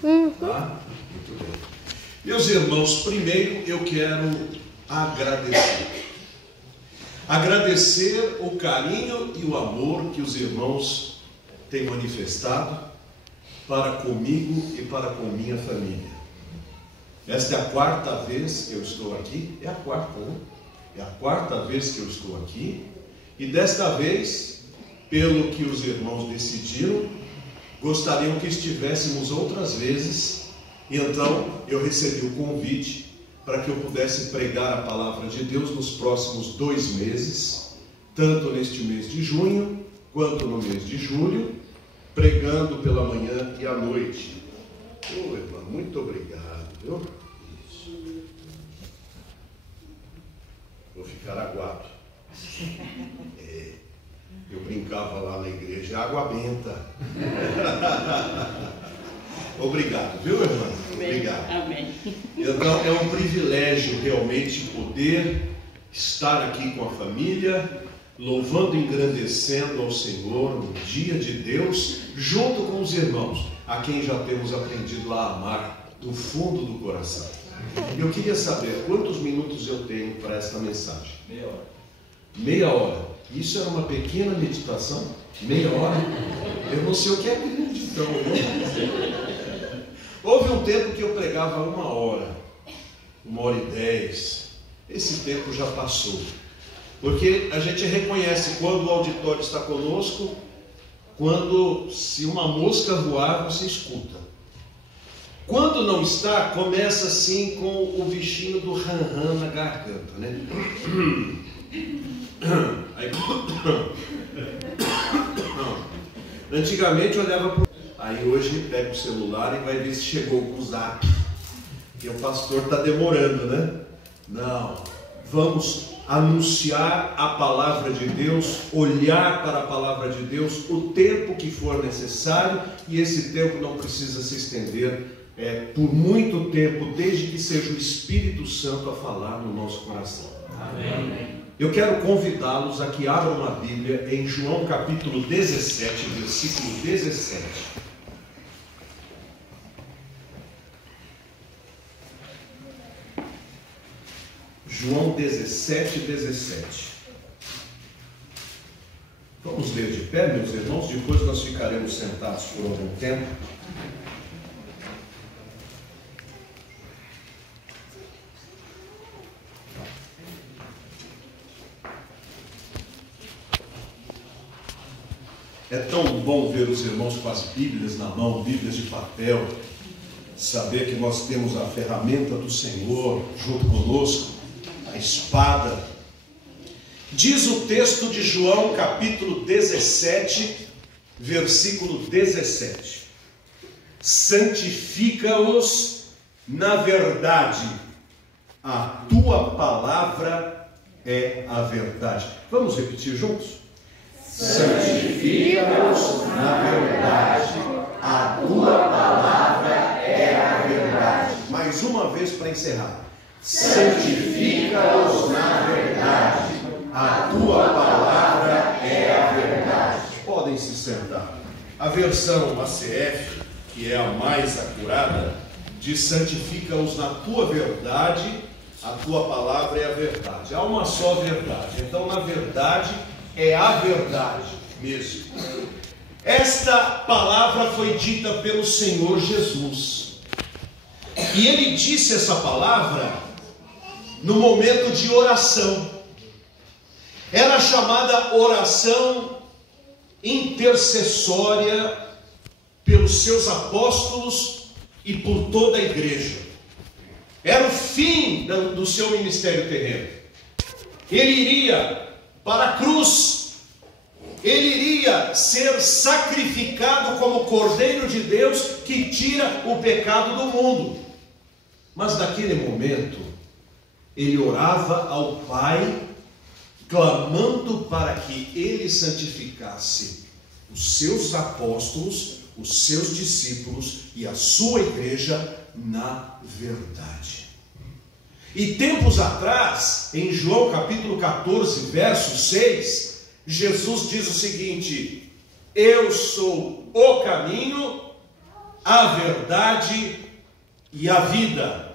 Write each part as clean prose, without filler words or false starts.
Tá? Muito bem. Meus irmãos, primeiro eu quero agradecer. Agradecer o carinho e o amor que os irmãos têm manifestado para comigo e para com minha família. Esta é a quarta vez que eu estou aqui. É a quarta, né? É a quarta vez que eu estou aqui. E desta vez, pelo que os irmãos decidiram, gostariam que estivéssemos outras vezes. E então eu recebi o convite para que eu pudesse pregar a palavra de Deus nos próximos 2 meses, tanto neste mês de junho quanto no mês de julho, pregando pela manhã e à noite. Ô, irmã, muito obrigado, viu? Isso. Vou ficar aguado. Eu brincava lá na igreja, água benta. Obrigado, viu, irmã? Obrigado. Amém. Então é um privilégio realmente poder estar aqui com a família, louvando e engrandecendo ao Senhor no dia de Deus, junto com os irmãos, a quem já temos aprendido a amar do fundo do coração. Eu queria saber quantos minutos eu tenho para esta mensagem. Meia hora. Meia hora. Isso era uma pequena meditação? Meia hora? Eu não sei o que é meditação, né? Houve um tempo que eu pregava 1 hora, 1h10. Esse tempo já passou. Porque a gente reconhece quando o auditório está conosco, quando se uma mosca voar, você escuta. Quando não está, começa assim com o bichinho do ran-ran na garganta, né? Aí, antigamente eu olhava para... Aí hoje pega o celular e vai ver se chegou com o zap. Porque o pastor está demorando, né? Não. Vamos anunciar a palavra de Deus, olhar para a palavra de Deus o tempo que for necessário, e esse tempo não precisa se estender por muito tempo, desde que seja o Espírito Santo a falar no nosso coração. Amém. Eu quero convidá-los a que abram a Bíblia em João capítulo 17, versículo 17. João 17, 17. Vamos ler de pé, meus irmãos, depois nós ficaremos sentados por algum tempo. É tão bom ver os irmãos com as Bíblias na mão, Bíblias de papel, saber que nós temos a ferramenta do Senhor junto conosco, a espada. Diz o texto de João, capítulo 17, versículo 17: santifica-os na verdade, a tua palavra é a verdade. Vamos repetir juntos? Santifica-os na verdade, a tua palavra é a verdade. Mais uma vez para encerrar. Santifica-os na verdade, a tua palavra é a verdade. Podem se sentar. A versão ACF, que é a mais acurada, diz: santifica-os na tua verdade, a tua palavra é a verdade. Há uma só verdade. Então, na verdade, é a verdade mesmo. Esta palavra foi dita pelo Senhor Jesus. E ele disse essa palavra no momento de oração. Era chamada oração intercessória pelos seus apóstolos e por toda a igreja. Era o fim do seu ministério terreno. Ele iria para a cruz, ele iria ser sacrificado como Cordeiro de Deus que tira o pecado do mundo. Mas naquele momento, ele orava ao Pai, clamando para que ele santificasse os seus apóstolos, os seus discípulos e a sua igreja na verdade. E tempos atrás, em João capítulo 14, verso 6, Jesus diz o seguinte: eu sou o caminho, a verdade e a vida.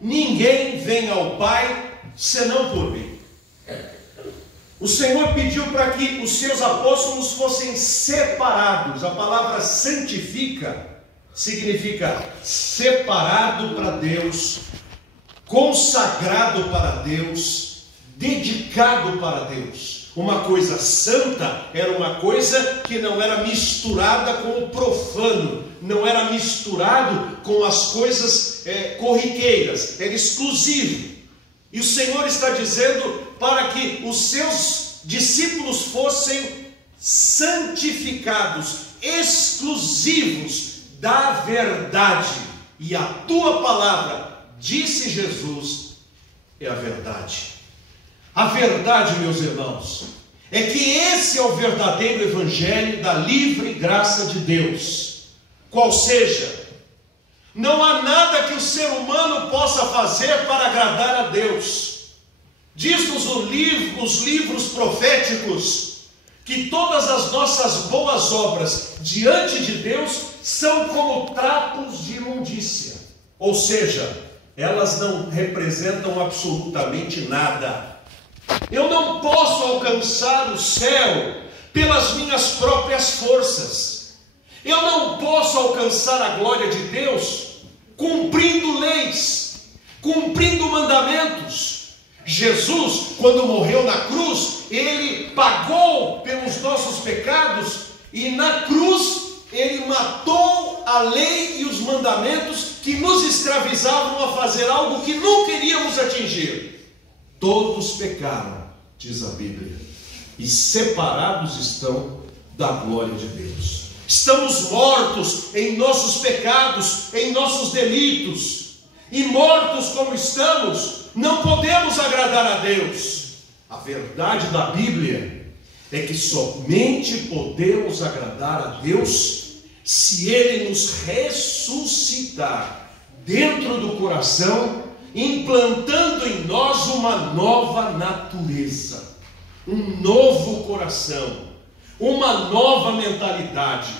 Ninguém vem ao Pai senão por mim. O Senhor pediu para que os seus apóstolos fossem separados. A palavra santifica significa separado para Deus, consagrado para Deus, dedicado para Deus. Uma coisa santa era uma coisa que não era misturada com o profano, não era misturado com as coisas corriqueiras, era exclusivo. E o Senhor está dizendo para que os seus discípulos fossem santificados, exclusivos da verdade. E a tua palavra, disse Jesus, é a verdade. A verdade, meus irmãos, é que esse é o verdadeiro evangelho da livre graça de Deus. Qual seja, não há nada que o ser humano possa fazer para agradar a Deus. Diz-nos os livros proféticos que todas as nossas boas obras diante de Deus são como trapos de imundícia. Ou seja, elas não representam absolutamente nada. Eu não posso alcançar o céu pelas minhas próprias forças. Eu não posso alcançar a glória de Deus cumprindo leis, cumprindo mandamentos. Jesus, quando morreu na cruz, ele pagou pelos nossos pecados e na cruz ele matou a lei e os mandamentos que nos escravizavam a fazer algo que não queríamos atingir. Todos pecaram, diz a Bíblia, e separados estão da glória de Deus. Estamos mortos em nossos pecados, em nossos delitos, e mortos como estamos, não podemos agradar a Deus. A verdade da Bíblia é que somente podemos agradar a Deus se Ele nos ressuscitar dentro do coração, implantando em nós uma nova natureza, um novo coração, uma nova mentalidade,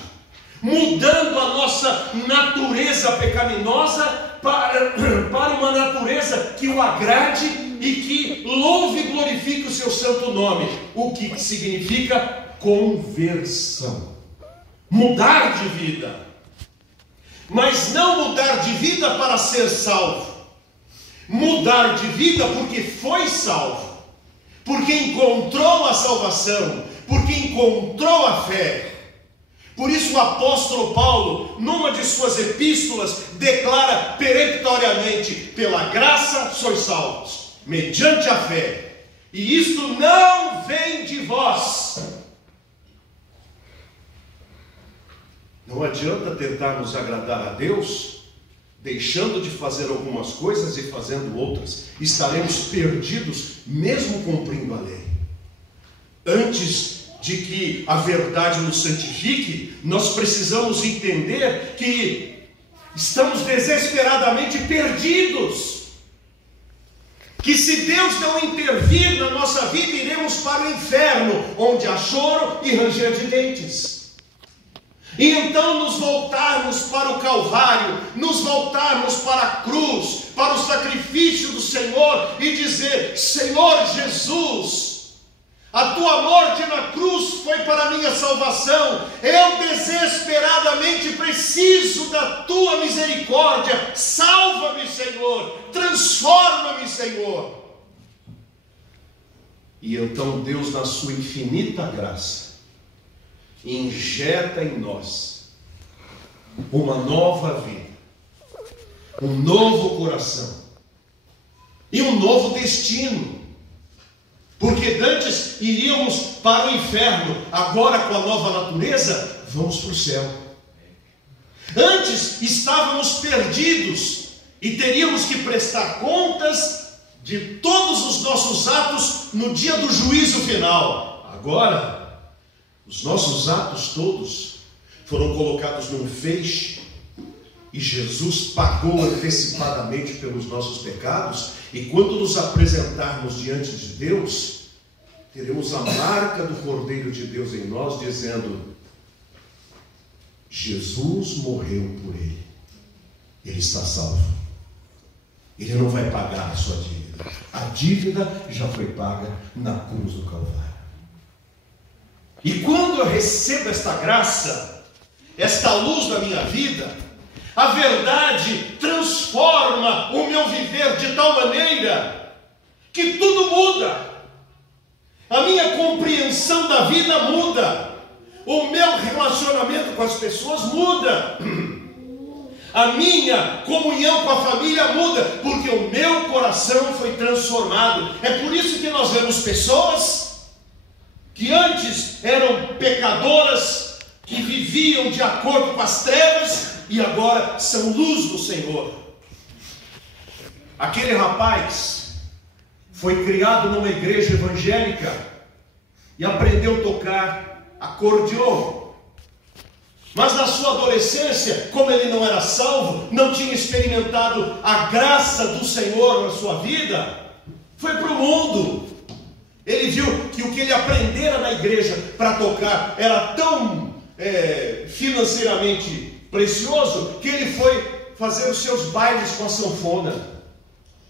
mudando a nossa natureza pecaminosa para uma natureza que o agrade e que louve e glorifique o seu santo nome. O que significa conversão, mudar de vida, mas não mudar de vida para ser salvo, mudar de vida porque foi salvo, porque encontrou a salvação, porque encontrou a fé. Por isso o apóstolo Paulo, numa de suas epístolas, declara peremptoriamente: pela graça sois salvos, mediante a fé, e isto não vem de vós. Não adianta tentarmos agradar a Deus deixando de fazer algumas coisas e fazendo outras. Estaremos perdidos mesmo cumprindo a lei. Antes de que a verdade nos santifique, nós precisamos entender que estamos desesperadamente perdidos. Que se Deus não intervir na nossa vida, iremos para o inferno, onde há choro e ranger de dentes. E então nos voltarmos para o Calvário, nos voltarmos para a cruz, para o sacrifício do Senhor e dizer: Senhor Jesus, a tua morte na cruz foi para a minha salvação. Eu desesperadamente preciso da tua misericórdia. Salva-me, Senhor. Transforma-me, Senhor. E então Deus, na sua infinita graça, injeta em nós uma nova vida, um novo coração e um novo destino. Porque antes iríamos para o inferno, agora com a nova natureza, vamos para o céu. Antes estávamos perdidos e teríamos que prestar contas de todos os nossos atos no dia do juízo final. Agora, os nossos atos todos foram colocados num feixe e Jesus pagou antecipadamente pelos nossos pecados. E quando nos apresentarmos diante de Deus, teremos a marca do Cordeiro de Deus em nós, dizendo: Jesus morreu por ele. Ele está salvo. Ele não vai pagar a sua dívida. A dívida já foi paga na cruz do Calvário. E quando eu recebo esta graça, esta luz da minha vida, a verdade transforma o meu viver de tal maneira que tudo muda. A minha compreensão da vida muda. O meu relacionamento com as pessoas muda. A minha comunhão com a família muda, porque o meu coração foi transformado. É por isso que nós vemos pessoas que antes eram pecadoras, que viviam de acordo com as trevas, e agora são luz do Senhor. Aquele rapaz foi criado numa igreja evangélica e aprendeu a tocar acordeon. Mas na sua adolescência, como ele não era salvo, não tinha experimentado a graça do Senhor na sua vida, foi para o mundo. Ele viu que o que ele aprendera na igreja para tocar era tão financeiramente precioso, que ele foi fazer os seus bailes com a sanfona.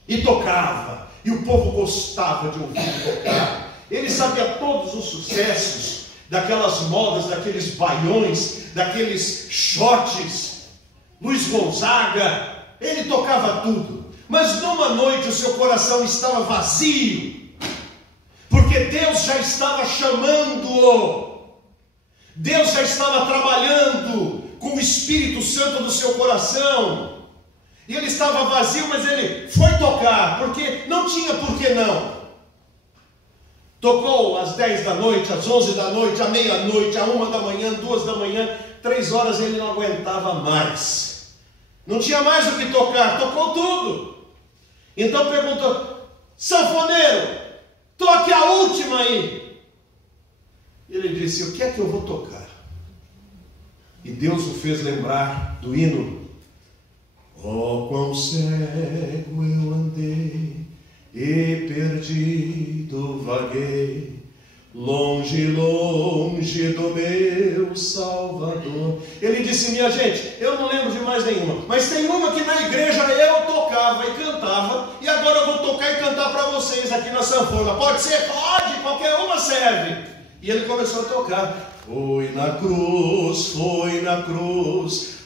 E tocava, e o povo gostava de ouvir tocar. Ele sabia todos os sucessos daquelas modas, daqueles baiões, daqueles shotes. Luiz Gonzaga, ele tocava tudo. Mas numa noite o seu coração estava vazio, porque Deus já estava chamando-o. Deus já estava trabalhando com o Espírito Santo no seu coração. E ele estava vazio, mas ele foi tocar, porque não tinha por que não. Tocou às 10 da noite, às 11 da noite, à meia-noite, à 1 da manhã, 2 da manhã, 3 horas ele não aguentava mais. Não tinha mais o que tocar, tocou tudo. Então perguntou: sanfoneiro, toque a última aí. Ele disse: o que é que eu vou tocar? E Deus o fez lembrar do hino: oh, quão cego eu andei e perdido vaguei, longe, longe do meu Salvador. Ele disse: minha gente, eu não lembro de mais nenhuma, mas tem uma que na igreja eu tocava e cantava, e agora eu vou tocar e cantar para vocês aqui na sanfona. Pode ser? Pode, qualquer uma serve. E ele começou a tocar. Foi na cruz,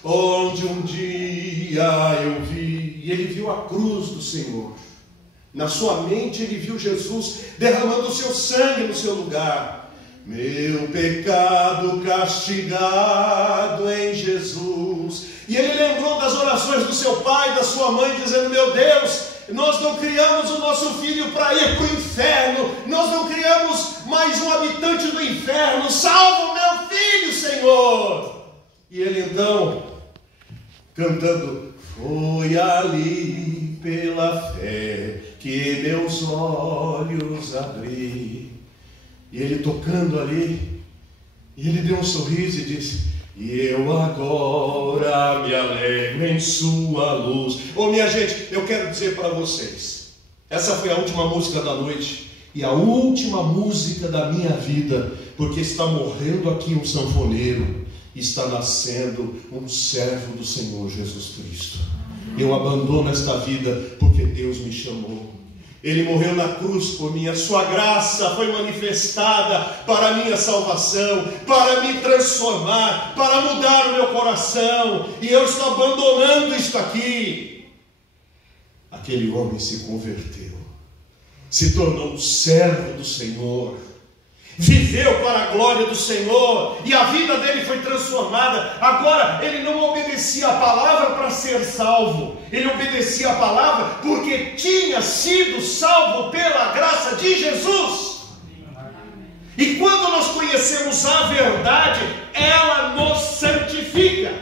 onde um dia eu vi. E ele viu a cruz do Senhor. Na sua mente ele viu Jesus derramando o seu sangue no seu lugar. Meu pecado castigado em Jesus. E ele lembrou das orações do seu pai, da sua mãe, dizendo: meu Deus, nós não criamos o nosso filho para ir para o inferno. Nós não criamos mais um habitante do inferno. Salva o meu filho, Senhor. E ele então, cantando: foi ali pela fé que meus olhos abri. E ele tocando ali, e ele deu um sorriso e disse: e eu agora me alegro em sua luz. Minha gente, eu quero dizer para vocês, essa foi a última música da noite e a última música da minha vida, porque está morrendo aqui um sanfoneiro, está nascendo um servo do Senhor Jesus Cristo. Eu abandono esta vida porque Deus me chamou. Ele morreu na cruz por mim. A sua graça foi manifestada para a minha salvação, para me transformar, para mudar o meu coração. E eu estou abandonando isto aqui. Aquele homem se converteu, se tornou um servo do Senhor, viveu para a glória do Senhor, e a vida dele foi transformada. Agora ele não obedecia a palavra para ser salvo, ele obedecia a palavra porque tinha sido salvo pela graça de Jesus. E quando nós conhecemos a verdade, ela nos santifica,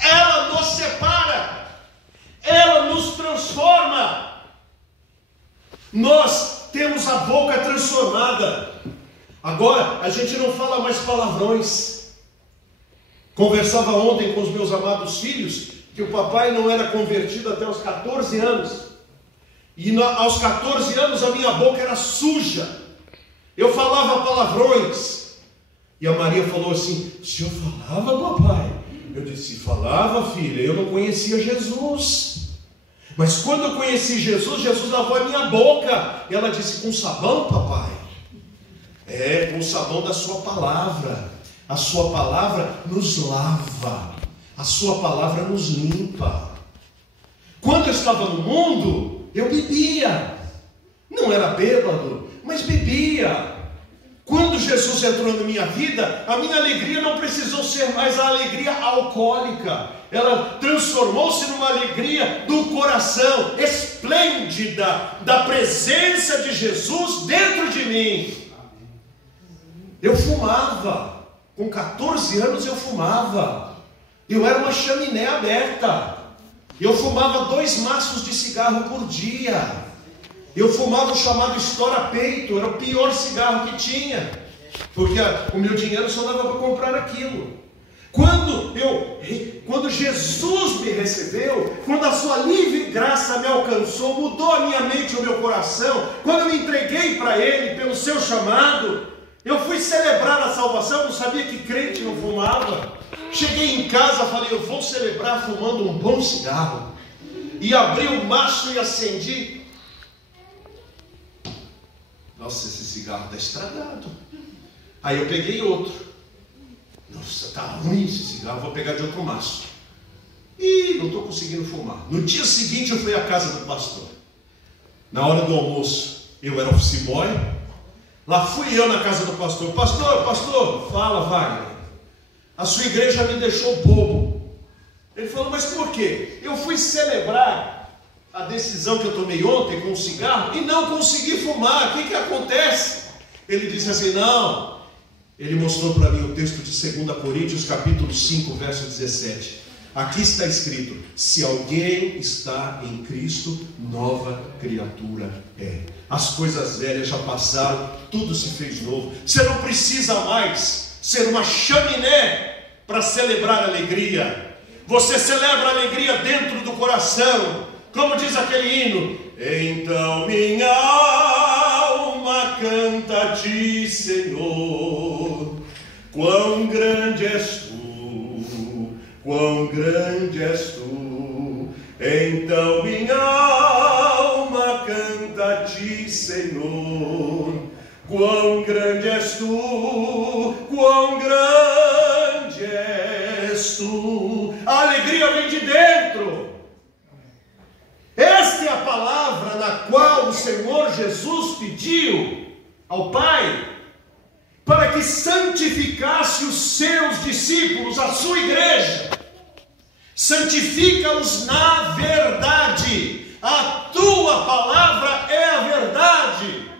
ela nos separa, ela nos transforma. Nós temos a boca transformada. Agora a gente não fala mais palavrões. Conversava ontem com os meus amados filhos que o papai não era convertido até os 14 anos. E aos 14 anos a minha boca era suja. Eu falava palavrões. E a Maria falou assim: o senhor falava, papai? Eu disse: falava, filha, eu não conhecia Jesus. Mas quando eu conheci Jesus, Jesus lavou a minha boca. E ela disse: com sabão, papai? É, com o sabão da sua palavra. A sua palavra nos lava. A sua palavra nos limpa. Quando eu estava no mundo, eu bebia. Não era bêbado, mas bebia. Quando Jesus entrou na minha vida, a minha alegria não precisou ser mais a alegria alcoólica. Ela transformou-se numa alegria do coração, esplêndida, da presença de Jesus dentro de mim. Eu fumava. Com 14 anos eu fumava. Eu era uma chaminé aberta. Eu fumava 2 maços de cigarro por dia. Eu fumava o chamado estoura-peito. Era o pior cigarro que tinha, porque o meu dinheiro só dava para comprar aquilo. Quando Jesus me recebeu, quando a sua livre graça me alcançou, mudou a minha mente e o meu coração, quando eu me entreguei para Ele pelo seu chamado, eu fui celebrar a salvação. Não sabia que crente não fumava. Cheguei em casa, falei: eu vou celebrar fumando um bom cigarro. E abri o maço e acendi. Nossa, esse cigarro está estragado. Aí eu peguei outro. Nossa, está ruim esse cigarro, vou pegar de outro maço. E não estou conseguindo fumar. No dia seguinte eu fui à casa do pastor. Na hora do almoço, eu era office boy. Lá fui eu na casa do pastor. Pastor, fala, Wagner. A sua igreja me deixou bobo. Ele falou: mas por quê? Eu fui celebrar a decisão que eu tomei ontem com o cigarro e não consegui fumar. O que acontece? Ele disse assim: não. Ele mostrou para mim o texto de 2 Coríntios capítulo 5, verso 17. Aqui está escrito: se alguém está em Cristo, nova criatura é. As coisas velhas já passaram, tudo se fez novo. Você não precisa mais ser uma chaminé para celebrar a alegria. Você celebra a alegria dentro do coração. Como diz aquele hino: então minha alma canta a ti, Senhor. Quão grande és tu, quão grande és tu. Então minha alma canta a ti, Senhor. Quão grande és tu, quão grande és tu. A alegria vem de dentro. Esta é a palavra na qual o Senhor Jesus pediu ao Pai para que santificasse os seus discípulos, a sua igreja. Santifica-os na verdade. A tua palavra é a verdade.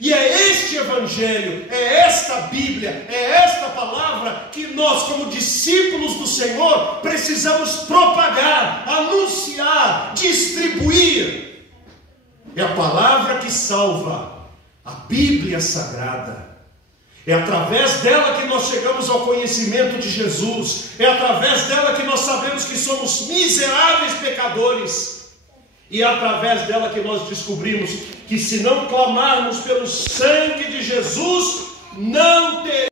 E é este evangelho, é esta Bíblia, é esta palavra que nós, como discípulos do Senhor, precisamos propagar, anunciar, distribuir. É a palavra que salva, a Bíblia Sagrada. É através dela que nós chegamos ao conhecimento de Jesus. É através dela que nós sabemos que somos miseráveis pecadores. E é através dela que nós descobrimos que se não clamarmos pelo sangue de Jesus, não teremos